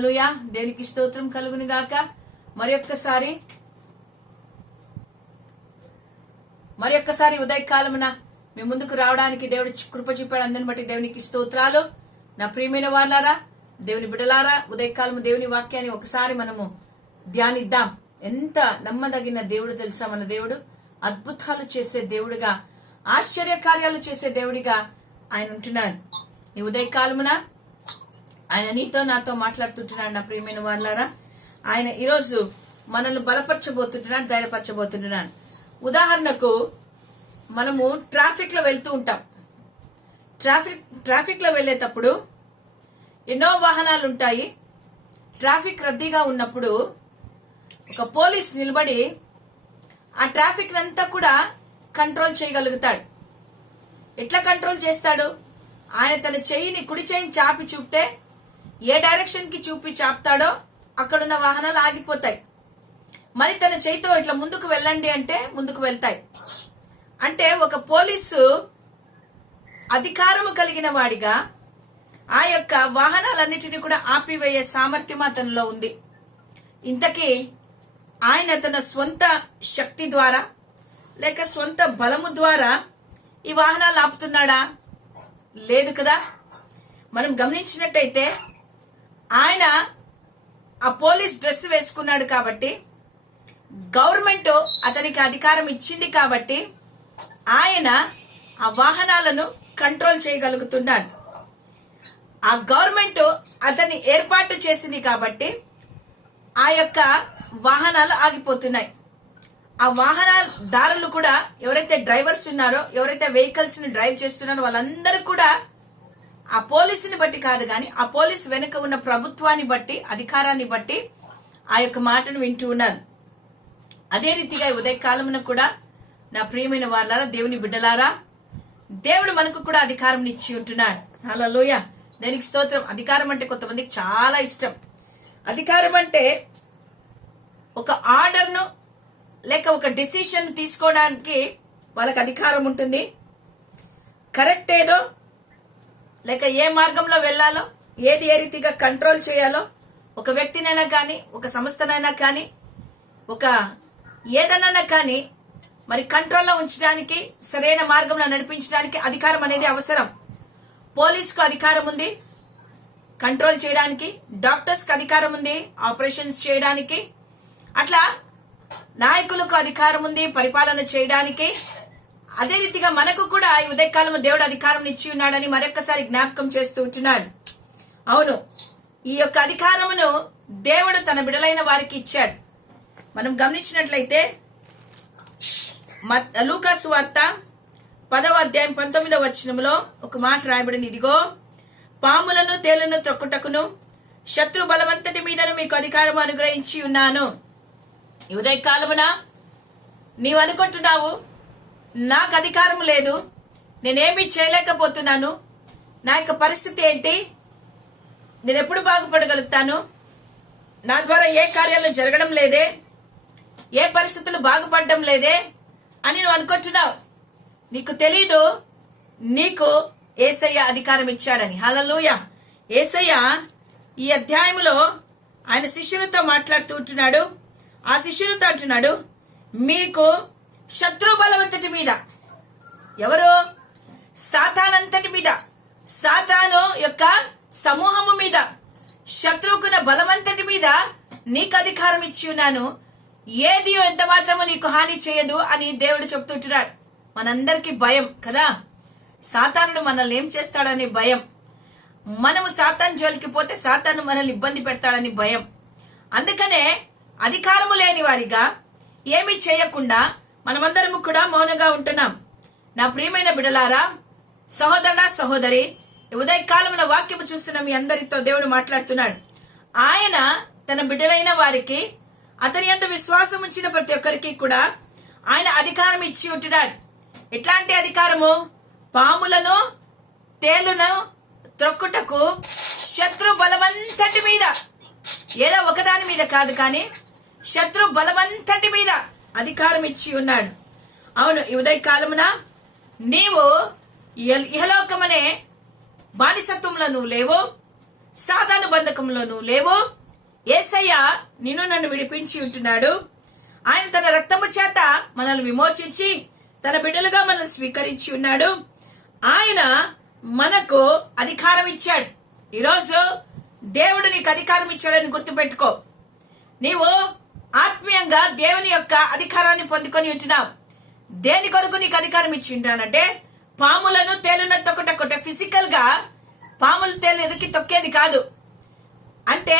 హల్లెలూయా, దేవునికి స్తోత్రం కలుగును గాక. మరి ఒక్కసారి ఉదయకాలమున మీ ముందుకు రావడానికి దేవుడు కృప చూపాడు. అందరిని బట్టి దేవునికి స్తోత్రాలు. నా ప్రియమైన వాళ్ళారా, దేవుని బిడ్డలారా, ఉదయకాలము దేవుని వాక్యాన్ని ఒకసారి మనము ధ్యానిద్దాం. ఎంత నమ్మదగిన దేవుడు తెలుసా మన దేవుడు. అద్భుతాలు చేసే దేవుడిగా, ఆశ్చర్య కార్యాలు చేసే దేవుడిగా ఆయన ఉంటున్నాడు. ఈ ఉదయకాలమున ఆయన నీతో నాతో మాట్లాడుతుంటున్నాడు. నా ప్రియమైన వాళ్ళారా, ఆయన ఈరోజు మనల్ని బలపరచబోతుంటున్నాడు, ధైర్యపరచబోతుంటున్నాడు. ఉదాహరణకు మనము ట్రాఫిక్ లో వెళ్తూ ఉంటాం. ట్రాఫిక్ లో వెళ్లేటప్పుడు ఎన్నో వాహనాలు ఉంటాయి. ట్రాఫిక్ రద్దీగా ఉన్నప్పుడు ఒక పోలీస్ నిలబడి ఆ ట్రాఫిక్ అంతా కూడా కంట్రోల్ చేయగలుగుతాడు. ఎట్లా కంట్రోల్ చేస్తాడు? ఆయన తన చెయ్యిని, కుడి చెయ్యిని చాపి చూపితే ఏ డైరెక్షన్ కి చూపి చాపుతాడో అక్కడున్న వాహనాలు ఆగిపోతాయి. మరి తన చేయితో ఇట్లా ముందుకు వెళ్ళండి అంటే ముందుకు వెళ్తాయి. అంటే ఒక పోలీసు అధికారము కలిగిన వాడిగా ఆ యొక్క వాహనాలన్నిటినీ కూడా ఆపివేయే సామర్థ్యం అతనిలో ఉంది. ఇంతకీ ఆయన తన స్వంత శక్తి ద్వారా లేక స్వంత బలము ద్వారా ఈ వాహనాలు ఆపుతున్నాడా? లేదు కదా. మనం గమనించినట్టయితే ఆయన ఆ పోలీస్ డ్రెస్ వేసుకున్నాడు కాబట్టి, గవర్నమెంట్ అతనికి అధికారం ఇచ్చింది కాబట్టి ఆయన ఆ వాహనాలను కంట్రోల్ చేయగలుగుతున్నాడు. ఆ గవర్నమెంట్ అతన్ని ఏర్పాటు చేసింది కాబట్టి ఆ యొక్క వాహనాలు ఆగిపోతున్నాయి. ఆ వాహనదారులు కూడా, ఎవరైతే డ్రైవర్స్ ఉన్నారో, ఎవరైతే వెహికల్స్ ని డ్రైవ్ చేస్తున్నారో వాళ్ళందరూ కూడా ఆ పోలీసుని బట్టి కాదు కానీ ఆ పోలీసు వెనుక ఉన్న ప్రభుత్వాన్ని బట్టి, అధికారాన్ని బట్టి ఆ యొక్క మాటను వింటూ ఉన్నారు. అదే రీతిగా ఉదయకాలమున కూడా నా ప్రియమైన వాళ్ళారా, దేవుని బిడ్డలారా, దేవుడు మనకు కూడా అధికారం ఇచ్చి ఉంటున్నాడు. హల్లెలూయా, దేవునికి స్తోత్రం. అధికారం అంటే కొంతమందికి చాలా ఇష్టం. అధికారం అంటే ఒక ఆర్డర్ను లేక ఒక డెసిషన్ తీసుకోవడానికి వాళ్ళకి అధికారం ఉంటుంది. కరెక్ట్ ఏదో లేక ఏ మార్గంలో వెళ్లాలో, ఏది ఏ రీతిగా కంట్రోల్ చేయాలో, ఒక వ్యక్తినైనా కానీ, ఒక సంస్థనైనా కానీ, ఒక ఏదైనా కానీ మరి కంట్రోల్లో ఉంచడానికి, సరైన మార్గంలో నడిపించడానికి అధికారం అనేది అవసరం. పోలీసుకు అధికారం ఉంది కంట్రోల్ చేయడానికి, డాక్టర్స్ కి అధికారం ఉంది ఆపరేషన్స్ చేయడానికి, అట్లా నాయకులకు అధికారం ఉంది పరిపాలన చేయడానికి. అదే రీతిగా మనకు కూడా ఈ ఉదయకాలం దేవుడు అధికారం ఇచ్చి ఉన్నాడని మరొకసారి జ్ఞాపకం చేస్తూ ఉంటున్నాడు. అవును, ఈ యొక్క అధికారమును దేవుడు తన బిడలైన వారికి ఇచ్చాడు. మనం గమనించినట్లయితే లూకా సువార్త 10వ అధ్యాయం 19వ వచనంలో ఒక మాట రాయబడింది. ఇదిగో, పాములను తేలును త్రొక్కుటకును శత్రు బలవంతటి మీదను మీకు అధికారం అనుగ్రహించి ఉన్నాను. ఈ ఉదయకాలమున నీవు అనుకుంటున్నావు, నాకు అధికారం లేదు, నేనేమీ చేయలేకపోతున్నాను, నా యొక్క పరిస్థితి ఏంటి, నేను ఎప్పుడు బాగుపడగలుగుతాను, నా ద్వారా ఏ కార్యాలు జరగడం లేదే, ఏ పరిస్థితులు బాగుపడడం లేదే అని నువ్వు అనుకుంటున్నావు. నీకు తెలీదు, నీకు యేసయ్య అధికారం ఇచ్చాడని. హల్లెలూయా. యేసయ్య ఈ అధ్యాయంలో ఆయన శిష్యులతో మాట్లాడుతూ ఉంటున్నాడు. ఆ శిష్యులతో అంటున్నాడు, మీకు శత్రు బలవంతటి మీద, ఎవరు? సాతానంతటి మీద, సాతాను యొక్క సమూహము మీద, శత్రువుకున్న బలవంతటి మీద నీకు అధికారం ఇచ్చి ఉన్నాను, ఏది ఎంత మాత్రము నీకు హాని చేయదు అని దేవుడు చెప్తుంటున్నాడు. మనందరికీ భయం కదా, సాతానుడు మనల్ని ఏం చేస్తాడని భయం. మనము సాతాను జోలికి పోతే సాతాను మనల్ని ఇబ్బంది పెడతాడని భయం. అందుకనే అధికారము లేని వారిగా ఏమీ చేయకుండా మనమందరము కూడా మౌనంగా ఉంటున్నాం. నా ప్రియమైన బిడలారా, సహోదరుడా, సహోదరి, ఉదయకాలమున వాక్యము చూస్తున్న మీ అందరితో దేవుడు మాట్లాడుతున్నాడు. ఆయన తన బిడ్డలైన వారికి, అతని యందు విశ్వాసం ఉంచిన ప్రతి ఒక్కరికి కూడా ఆయన అధికారం ఇచ్చి ఉంటున్నాడు. ఎట్లాంటి అధికారము? పాములను తేలును త్రొక్కుటకు శత్రు బలమంతటి మీద, ఏదో ఒకదాని మీద కాదు కానీ శత్రు బలమంతటి మీద అధికారం ఇచ్చి ఉన్నాడు. అవును, ఈ ఉదయకాలమున నీవు ఇహలోకమనే బానిసత్వంలో నువ్వు లేవు, సాతాను బంధకంలో నువ్వు లేవు. యేసయ్య నిన్ను నన్ను విడిపించి ఉంటున్నాడు. ఆయన తన రక్తము చేత మనల్ని విమోచించి తన బిడ్డలుగా మనల్ని స్వీకరించి ఉన్నాడు. ఆయన మనకు అధికారం ఇచ్చాడు. ఈరోజు దేవుడు నీకు అధికారం ఇచ్చాడని గుర్తుపెట్టుకో. నీవు ఆత్మీయంగా దేవుని యొక్క అధికారాన్ని పొందుకొని ఉంటున్నావు. దేని కొరకు నీకు అధికారం ఇచ్చి ఉంటానంటే పాములను తేలున తొక్కటొక్కటే. ఫిజికల్ గా పాములు తేలు ఎదుకి తొక్కేది కాదు. అంటే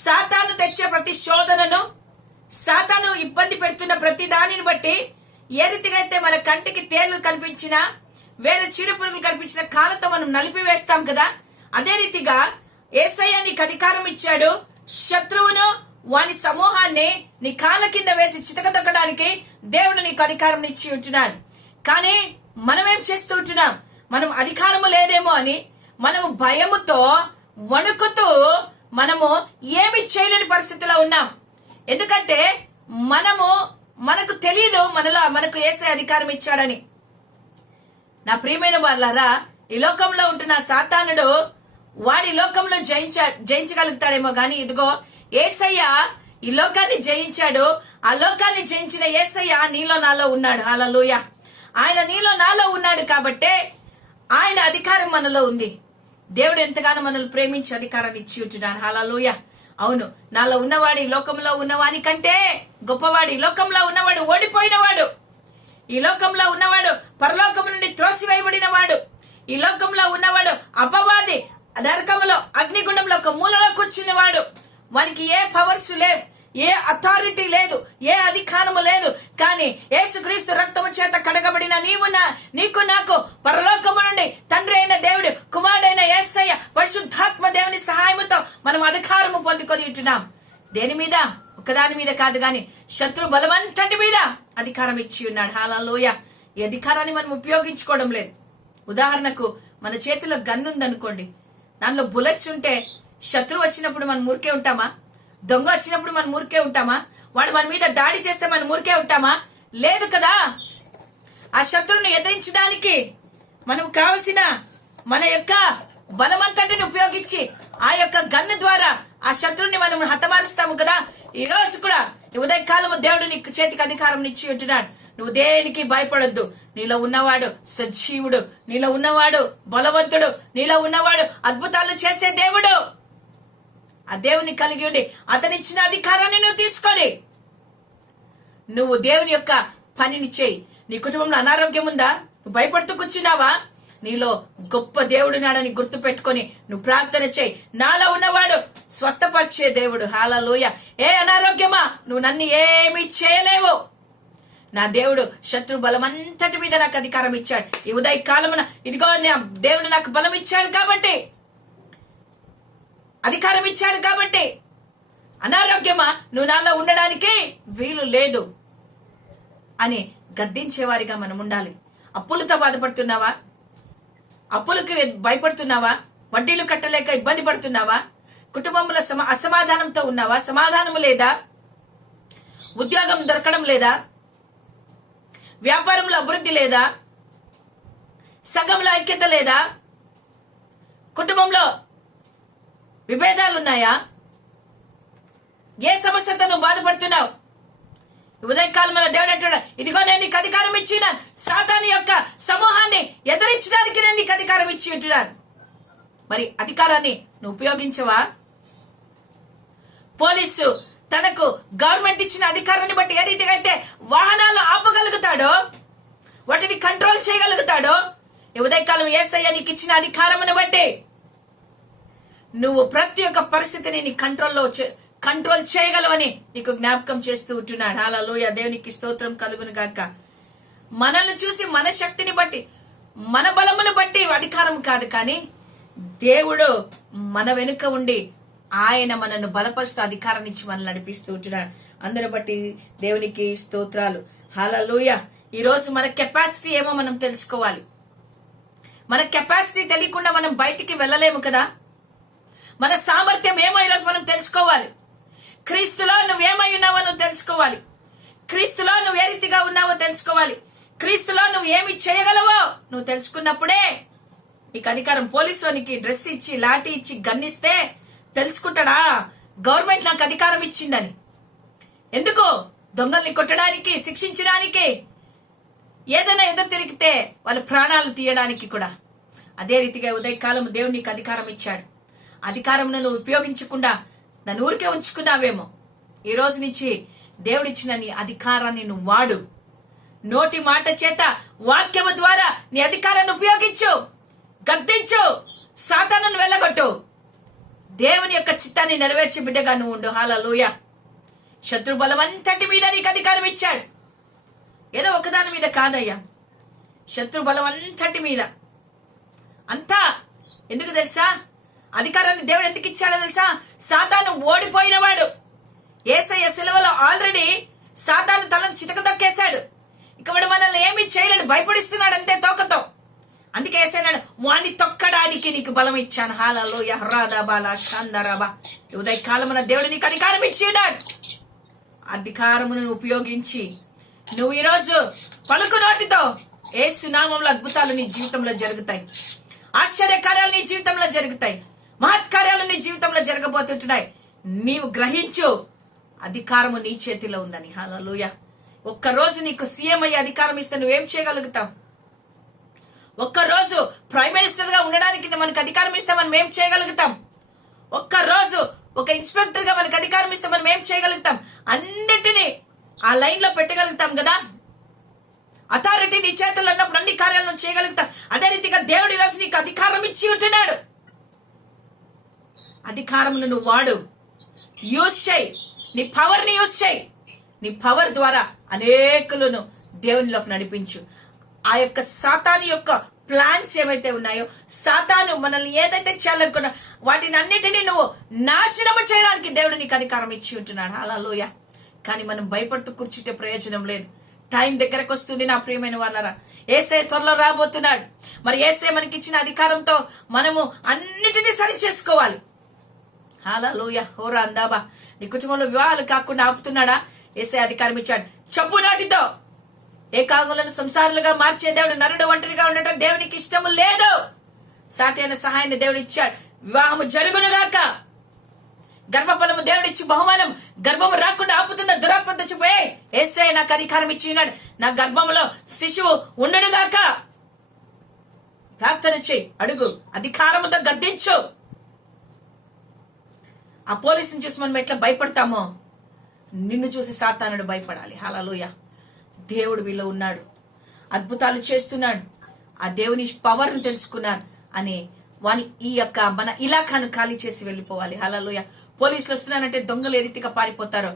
సాతాను తెచ్చే ప్రతి శోధనను, సాతాను ఇబ్బంది పెడుతున్న ప్రతి దానిని బట్టి ఏ రీతిగా అయితే మన కంటికి తేళ్లు కనిపించినా, వేరే చీడ పురుగులు కనిపించిన కాళ్ళతో మనం నలిపివేస్తాం కదా, అదే రీతిగా యేసయ్య నీకు అధికారం ఇచ్చాడు. శత్రువును వాని సమూహాన్ని నీ కాళ్ళ కింద వేసి చితకతొక్కడానికి దేవుడు నీకు అధికారం ఇచ్చి ఉంటున్నాడు. కానీ మనమేం చేస్తూ ఉంటున్నాం? మనం అధికారము లేదేమో అని మనము భయముతో వణుకుతూ మనము ఏమి చేయలేని పరిస్థితిలో ఉన్నాం. ఎందుకంటే మనకు తెలియదు మనకు యేసయ్య అధికారం ఇచ్చాడని. నా ప్రియమైన వాళ్ళారా, ఈ లోకంలో ఉంటున్న సాతానుడు వాడి లోకంలో జయించగలుగుతాడేమో గాని ఇదిగో యేసయ్య ఈ లోకాన్ని జయించాడు. ఆ లోకాన్ని జయించిన యేసయ్య నీలో నాలో ఉన్నాడు. హల్లెలూయా. ఆయన నీలో నాలో ఉన్నాడు కాబట్టే ఆయన అధికారం మనలో ఉంది. దేవుడు ఎంతగానో మనల్ని ప్రేమించి అధికారాన్ని ఇచ్చి ఉంటున్నాడు. హల్లెలూయా. అవును, నాలో ఉన్నవాడు ఈ లోకంలో ఉన్నవాని కంటే గొప్పవాడు. ఈ లోకంలో ఉన్నవాడు ఓడిపోయినవాడు. ఈ లోకంలో ఉన్నవాడు పరలోకం నుండి త్రోసివేయబడిన వాడు. ఈ లోకంలో ఉన్నవాడు అపవాది నరకములో అగ్నిగుండంలో ఒక మూలలో కూర్చున్నవాడు. వానికి ఏ పవర్స్ లేవు, ఏ అథారిటీ లేదు, ఏ అధికారము లేదు. కానీ యేసుక్రీస్తు రక్తము చేత కడగబడిన నీకు నాకు పరలోకము నుండి తండ్రి అయిన దేవుడు, కుమారుడైన యేసయ్య, పరిశుద్ధాత్మ దేవుని సహాయముతో మనం అధికారము పొందుకొని ఉంటున్నాం. దేని మీద? ఒకదాని మీద కాదు గాని శత్రు బలవంతటి మీద అధికారం ఇచ్చి ఉన్నాడు. హల్లెలూయా. ఈ అధికారాన్ని మనం ఉపయోగించుకోవడం లేదు. ఉదాహరణకు మన చేతిలో గన్ ఉందనుకోండి, దానిలో బుల్లెట్స్ ఉంటే శత్రువు వచ్చినప్పుడు మనం ఊరికే ఉంటామా? దొంగ వచ్చినప్పుడు మనం ఊరికే ఉంటామా? వాడు మన మీద దాడి చేస్తే మనం ఊరికే ఉంటామా? లేదు కదా. ఆ శత్రువును ఎదిరించడానికి మనం కావలసిన మన యొక్క బలమంతటిని ఉపయోగించి ఆ యొక్క గన్ను ద్వారా ఆ శత్రువుని మనం హతమారుస్తాము కదా. ఈ రోజు కూడా ఉదయకాలము దేవుడు నీకు చేతికి అధికారం ఇచ్చి ఉంటున్నాడు. నువ్వు దేనికి భయపడొద్దు. నీలో ఉన్నవాడు సజీవుడు, నీలో ఉన్నవాడు బలవంతుడు, నీలో ఉన్నవాడు అద్భుతాలు చేసే దేవుడు. ఆ దేవుని కలిగి ఉండి అతనిచ్చిన అధికారాన్ని నువ్వు తీసుకొని నువ్వు దేవుని యొక్క పనిని చేయి. నీ కుటుంబంలో అనారోగ్యం ఉందా? నువ్వు భయపడుతూ కూర్చున్నావా? నీలో గొప్ప దేవుడు నాడని గుర్తు పెట్టుకొని నువ్వు ప్రార్థన చేయి. నాలో ఉన్నవాడు స్వస్థపరిచే దేవుడు. హల్లెలూయా. ఏ అనారోగ్యమా, నువ్వు నన్ను ఏమీ చేయలేవు. నా దేవుడు శత్రు బలమంతటి మీద నాకు అధికారం ఇచ్చాడు. ఈ ఉదయ కాలమున ఇదిగో దేవుడు నాకు బలం ఇచ్చాడు కాబట్టి, అధికారం ఇచ్చాడు కాబట్టి అనారోగ్యమా నువ్వు నాలో ఉండడానికి వీలు లేదు అని గద్దించేవారిగా మనం ఉండాలి. అప్పులతో బాధపడుతున్నావా? అప్పులకు భయపడుతున్నావా? వడ్డీలు కట్టలేక ఇబ్బంది పడుతున్నావా? కుటుంబంలో అసమాధానంతో ఉన్నావా? సమాధానము లేదా? ఉద్యోగం దొరకడం లేదా? వ్యాపారంలో అభివృద్ధి లేదా? సంఘంలో ఐక్యత లేదా? కుటుంబంలో విభేదాలు ఉన్నాయా? ఏ సమస్యతో నువ్వు బాధపడుతున్నావు? ఉదయకాలంలో దేవుడు అంటాడు, ఇదిగో నేను నీకు అధికారం ఇచ్చిన సాతాను యొక్క సమూహాన్ని ఎదిరించడానికి నేను నీకు అధికారం ఇచ్చి ఉంటున్నాను. మరి అధికారాన్ని నువ్వు ఉపయోగించవా? పోలీసు తనకు గవర్నమెంట్ ఇచ్చిన అధికారాన్ని బట్టి ఏ రీతిగా అయితే వాహనాలను ఆపగలుగుతాడో, వాటిని కంట్రోల్ చేయగలుగుతాడో, ఈ ఉదయకాలం యేసయ్య నీకు ఇచ్చిన అధికారమును బట్టి నువ్వు ప్రతి ఒక్క పరిస్థితిని నీ కంట్రోల్ చేయగలవని నీకు జ్ఞాపకం చేస్తూ ఉంటున్నాడు. హల్లెలూయా. దేవునికి స్తోత్రం కలుగును గాక. మనల్ని చూసి మన శక్తిని బట్టి, మన బలమును బట్టి అధికారం కాదు, కానీ దేవుడు మన వెనుక ఉండి ఆయన మనను బలపరుస్తూ అధికారాన్ని ఇచ్చి మనల్ని నడిపిస్తూ ఉంటున్నాడు. అందరూ బట్టి దేవునికి స్తోత్రాలు. హల్లెలూయా. ఈరోజు మన కెపాసిటీ ఏమో మనం తెలుసుకోవాలి. మన కెపాసిటీ తెలియకుండా మనం బయటికి వెళ్ళలేము కదా. మన సామర్థ్యం ఏమో ఈరోజు మనం తెలుసుకోవాలి. క్రీస్తులో నువ్వేమై ఉన్నావో నువ్వు తెలుసుకోవాలి. క్రీస్తులో నువ్వు ఏ రీతిగా ఉన్నావో తెలుసుకోవాలి. క్రీస్తులో నువ్వు ఏమి చేయగలవో నువ్వు తెలుసుకున్నప్పుడే నీకు అధికారం. పోలీసు వానికి డ్రెస్ ఇచ్చి లాఠీ ఇచ్చి గన్నిస్తే తెలుసుకుంటాడా గవర్నమెంట్ నాకు అధికారం ఇచ్చిందని? ఎందుకు? దొంగల్ని కొట్టడానికి, శిక్షించడానికి, ఏదైనా ఎదురు తిరిగితే వాళ్ళ ప్రాణాలు తీయడానికి కూడా. అదే రీతిగా ఉదయకాలం దేవుడు నీకు అధికారం ఇచ్చాడు. అధికారం నువ్వు ఉపయోగించకుండా దాన్ని ఊరికే ఉంచుకున్నావేమో. ఈ రోజు నుంచి దేవుడిచ్చిన నీ అధికారాన్ని నువ్వు వాడు. నోటి మాట చేత, వాక్యము ద్వారా నీ అధికారాన్ని ఉపయోగించు, గద్దించు, సాతానును వెళ్ళగొట్టు. దేవుని యొక్క చిత్తాన్ని నెరవేర్చి బిడ్డగా నువ్వు ఉండు. హల్లెలూయా. శత్రు బలం అంతటి మీద నీకు అధికారం ఇచ్చాడు. ఏదో ఒకదాని మీద కాదయ్యా, శత్రు బలం అంతటి మీద అంతా. ఎందుకు తెలుసా? అధికారాన్ని దేవుడు ఎందుకు ఇచ్చాడో తెలుసా? సాతాను ఓడిపోయినవాడు. యేసయ్య సిలువలో ఆల్రెడీ సాతాను తలను చితక దొక్కేశాడు. ఇక వాడు మనల్ని ఏమీ చేయలేడు, భయపడిస్తున్నాడు అంతే తోకతో. అందుకే యేసయ్యన్నాడు, వాణ్ణి తొక్కడానికి నీకు బలం ఇచ్చాను. హల్లెలూయా. రాదాబాలా షందరాబా. ఉదయకాలమున దేవుడు నీకు అధికారం ఇచ్చినాడు. అధికారమును ఉపయోగించి నువ్వు ఈరోజు పలుకు నోటితో యేసు నామములో అద్భుతాలు నీ జీవితంలో జరుగుతాయి. ఆశ్చర్యకార్యాలు నీ జీవితంలో జరుగుతాయి. మహత్కార్యాలు నీ జీవితంలో జరగబోతుంటున్నాయి. నీవు గ్రహించు, అధికారము నీ చేతిలో ఉందని. హల్లెలూయా. ఒక్కరోజు నీకు సీఎం అయ్యే అధికారం ఇస్తే నువ్వేం చేయగలుగుతావు? ఒక్కరోజు ప్రైమ్ మినిస్టర్ గా ఉండడానికి మనకు అధికారం ఇస్తే మనం ఏం చేయగలుగుతాం? ఒక్కరోజు ఒక ఇన్స్పెక్టర్ గా మనకు అధికారం ఇస్తే మనం ఏం చేయగలుగుతాం? అన్నిటినీ ఆ లైన్ లో పెట్టగలుగుతాం కదా. అథారిటీ నీ చేతుల్లో ఉన్నప్పుడు అన్ని కార్యాలను చేయగలుగుతాం. అదే రీతిగా దేవుడి రోజు నీకు అధికారం ఇచ్చి ఉంటున్నాడు. అధికారమును నువ్వు వాడు, యూజ్ చేయి. నీ పవర్ ని యూజ్ చేయి. నీ పవర్ ద్వారా అనేకులను దేవునిలోకి నడిపించు. ఆ యొక్క సాతాను యొక్క ప్లాన్స్ ఏవైతే ఉన్నాయో, సాతాను మనల్ని ఏదైతే చేయాలనుకున్నా వాటిని అన్నిటినీ నువ్వు నాశనము చేయడానికి దేవుడు నీకు అధికారం ఇచ్చి ఉంటున్నాడు. హల్లెలూయా. కానీ మనం భయపడుతూ కూర్చుంటే ప్రయోజనం లేదు. టైం దగ్గరకు వస్తుంది నా ప్రియమైన వాళ్ళరా. యేసయ్య త్వరలో రాబోతున్నాడు. మరి యేసయ్య మనకి ఇచ్చిన అధికారంతో మనము అన్నిటినీ సరి చేసుకోవాలి. హల్లెలూయా. హోరా అందాబా. నీ కుటుంబంలో వివాహాలు కాకుండా ఆపుతున్నాడా? యేసయ్య అధికారం ఇచ్చాడు. చెప్పు నాటితో ఏకాంగులను సంసారులుగా మార్చే దేవుడు. నరుడు ఒంటరిగా ఉండటం దేవునికి ఇష్టము లేదు. సాటి అయిన సహాయాన్ని దేవుడు ఇచ్చాడు. వివాహము జరుగునుగాక. గర్భఫలము దేవుడిచ్చి బహుమానం. గర్భము రాకుండా ఆపుతున్న దురాత్మ తెచ్చిపోయి యేసయ్య నాకు అధికారం ఇచ్చినాడు. నా గర్భంలో శిశువు ఉండడుగాక. ప్రార్థన చేయి, అడుగు, అధికారముతో గద్దించు. ఆ పోలీసుని చూసి మనం ఎట్లా భయపడతామో నిన్ను చూసి సాతానుడు భయపడాలి. హల్లెలూయా. దేవుడు వీళ్ళు ఉన్నాడు, అద్భుతాలు చేస్తున్నాడు, ఆ దేవుని పవర్ ను తెలుసుకున్నాను అని వాని ఈ యొక్క మన ఇలాఖాను ఖాళీ చేసి వెళ్ళిపోవాలి. హల్లెలూయా. పోలీసులు వస్తున్నానంటే దొంగలు ఏ రీతిగా పారిపోతారో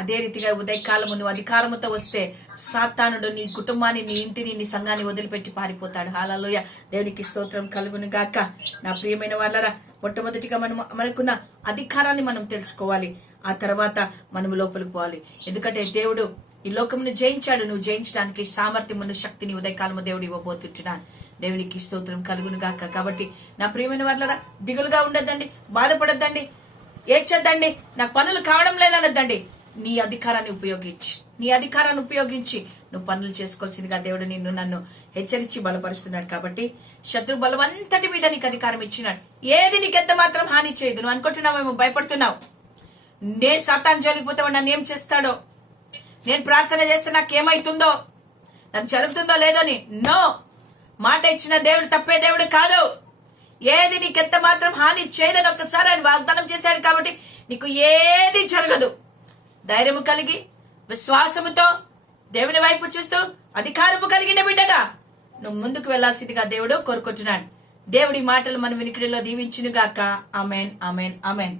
అదే రీతిగా ఉదయకాలము నువ్వు అధికారముతో వస్తే సాతానుడు నీ కుటుంబాన్ని, నీ ఇంటిని, నీ సంఘాన్ని వదిలిపెట్టి పారిపోతాడు. హల్లెలూయా. దేవునికి స్తోత్రం కలుగును గాక. నా ప్రియమైన వాళ్ళరా, మొట్టమొదటిగా మనకున్న అధికారాన్ని మనం తెలుసుకోవాలి. ఆ తర్వాత మనం లోపలికి పోవాలి. ఎందుకంటే దేవుడు ఈ లోకమును జయించాడు. నువ్వు జయించడానికి సామర్థ్యమును, శక్తిని ఉదయకాలము దేవుడు ఇవ్వబోతుంటున్నాడు. దేవునికి స్తోత్రం కలుగును గాక. కాబట్టి నా ప్రియమైన వాళ్ళరా, దిగులుగా ఉండొద్దండి, బాధపడొద్దండి, ఏడ్చొద్దండి, నాకు పనులు కావడం లేదనొద్దండి. నీ అధికారాన్ని ఉపయోగించి, నీ అధికారాన్ని ఉపయోగించి నువ్వు పనులు చేసుకోవాల్సిందిగా దేవుడు నన్ను హెచ్చరించి బలపరుస్తున్నాడు. కాబట్టి శత్రు బలం అంతటి మీద నీకు అధికారం ఇచ్చినాడు. ఏది నీకెంత మాత్రం హాని చేయదు. నువ్వు అనుకుంటున్నావేమో, భయపడుతున్నావు, నేను సాతాను జరిగిపోతే నన్ను ఏం చేస్తాడో, నేను ప్రార్థన చేస్తే నాకేమైతుందో, నాకు జరుగుతుందో లేదని. నో, మాట ఇచ్చిన దేవుడు తప్పే దేవుడు కాదు. ఏది నీకెంత మాత్రం హాని చేయదని ఒక్కసారి ఆయన వాగ్దానం చేశాడు. కాబట్టి నీకు ఏది జరగదు. ధైర్యము కలిగి విశ్వాసముతో దేవుని వైపు చూస్తూ అధికారము కలిగిన బిడ్డగా నువ్వు ముందుకు వెళ్లాల్సిందిగా దేవుడు కోరుకుంటున్నాడు. దేవుడి మాటలు మన వినికిడిలో దీవించునుగాక. Amen, amen, amen.